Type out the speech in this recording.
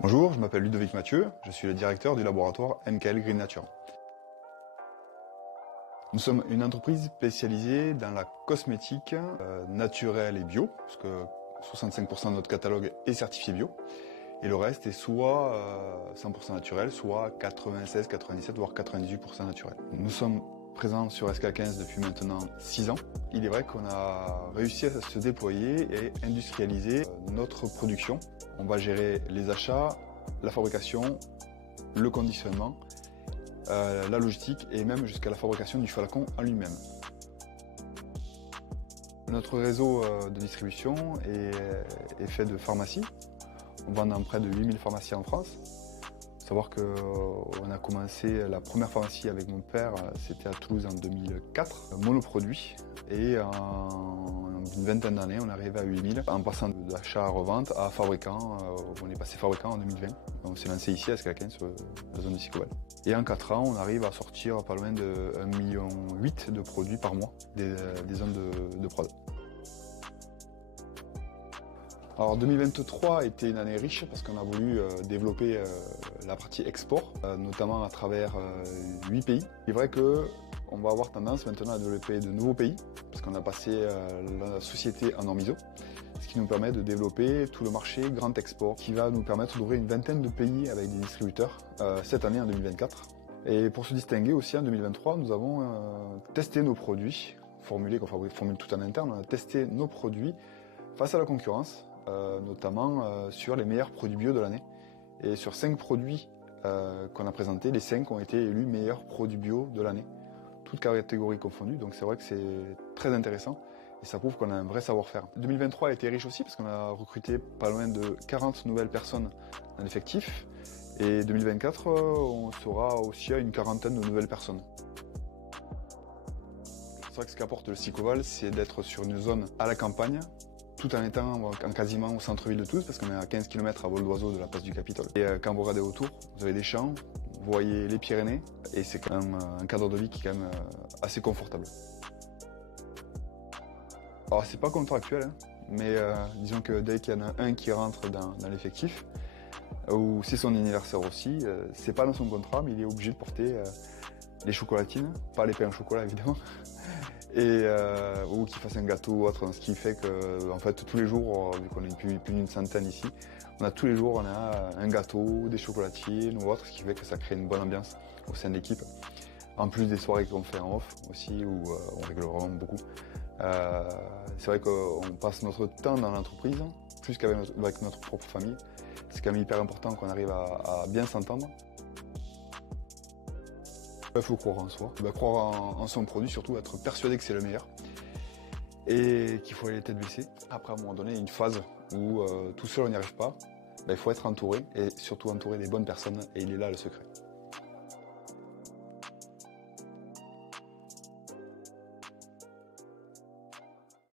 Bonjour, je m'appelle Ludovic Mathieu, je suis le directeur du laboratoire MKL Green Nature. Nous sommes une entreprise spécialisée dans la cosmétique naturelle et bio, parce que 65% de notre catalogue est certifié bio, et le reste est soit 100% naturel, soit 96, 97, voire 98% naturel. Nous sommes présents sur SK15 depuis maintenant 6 ans. Il est vrai qu'on a réussi à se déployer et industrialiser notre production. On va gérer les achats, la fabrication, le conditionnement, la logistique et même jusqu'à la fabrication du flacon en lui-même. Notre réseau de distribution est fait de pharmacies. On vend dans près de 8000 pharmacies en France. Il faut savoir qu'on a commencé la première pharmacie avec mon père, c'était à Toulouse en 2004, monoproduit. Et en une vingtaine d'années, on est arrivé à 8000 en passant d'achat à revente à fabricant. On est passé fabricant en 2020. On s'est lancé ici à SK15 sur la zone de Sicoval. Et en 4 ans, on arrive à sortir pas loin de 1,8 million de produits par mois des zones de prod. Alors 2023 a été une année riche parce qu'on a voulu développer la partie export, notamment à travers 8 pays. Il est vrai qu'on va avoir tendance maintenant à développer de nouveaux pays, parce qu'on a passé la société en norme ISO, ce qui nous permet de développer tout le marché grand export, qui va nous permettre d'ouvrir une vingtaine de pays avec des distributeurs cette année en 2024. Et pour se distinguer aussi en 2023, nous avons testé nos produits, formulés qu'on formule tout en interne, on a testé nos produits face à la concurrence, notamment sur les meilleurs produits bio de l'année. Et sur 5 produits qu'on a présentés, les 5 ont été élus meilleurs produits bio de l'année, toutes catégories confondues, donc c'est vrai que c'est très intéressant et ça prouve qu'on a un vrai savoir-faire. 2023 a été riche aussi parce qu'on a recruté pas loin de 40 nouvelles personnes dans l'effectif, et 2024 on sera aussi à une quarantaine de nouvelles personnes. C'est vrai que ce qu'apporte le Sicoval, c'est d'être sur une zone à la campagne, tout en étant quasiment au centre-ville de Toulouse, parce qu'on est à 15 km à vol d'oiseau de la place du Capitole. Et quand vous regardez autour, vous avez des champs, vous voyez les Pyrénées, et c'est quand même un cadre de vie qui est quand même assez confortable. Alors c'est pas contractuel, hein, mais disons que dès qu'il y en a un qui rentre dans l'effectif, ou c'est son anniversaire aussi, c'est pas dans son contrat, mais il est obligé de porter les chocolatines, pas les pains au chocolat évidemment, et ou qu'il fasse un gâteau ou autre, ce qui fait que en fait tous les jours, vu qu'on est plus d'une centaine ici, tous les jours on a un gâteau, des chocolatines ou autre, ce qui fait que ça crée une bonne ambiance au sein de l'équipe. En plus des soirées qu'on fait en off aussi, où on rigole vraiment beaucoup. C'est vrai qu'on passe notre temps dans l'entreprise, plus qu'avec notre propre famille. C'est quand même hyper important qu'on arrive à bien s'entendre. Il faut croire en soi, croire en son produit, surtout être persuadé que c'est le meilleur et qu'il faut aller les têtes baissées. Après, à un moment donné, il y a une phase où tout seul on n'y arrive pas, il faut être entouré et surtout entouré des bonnes personnes, et il est là le secret.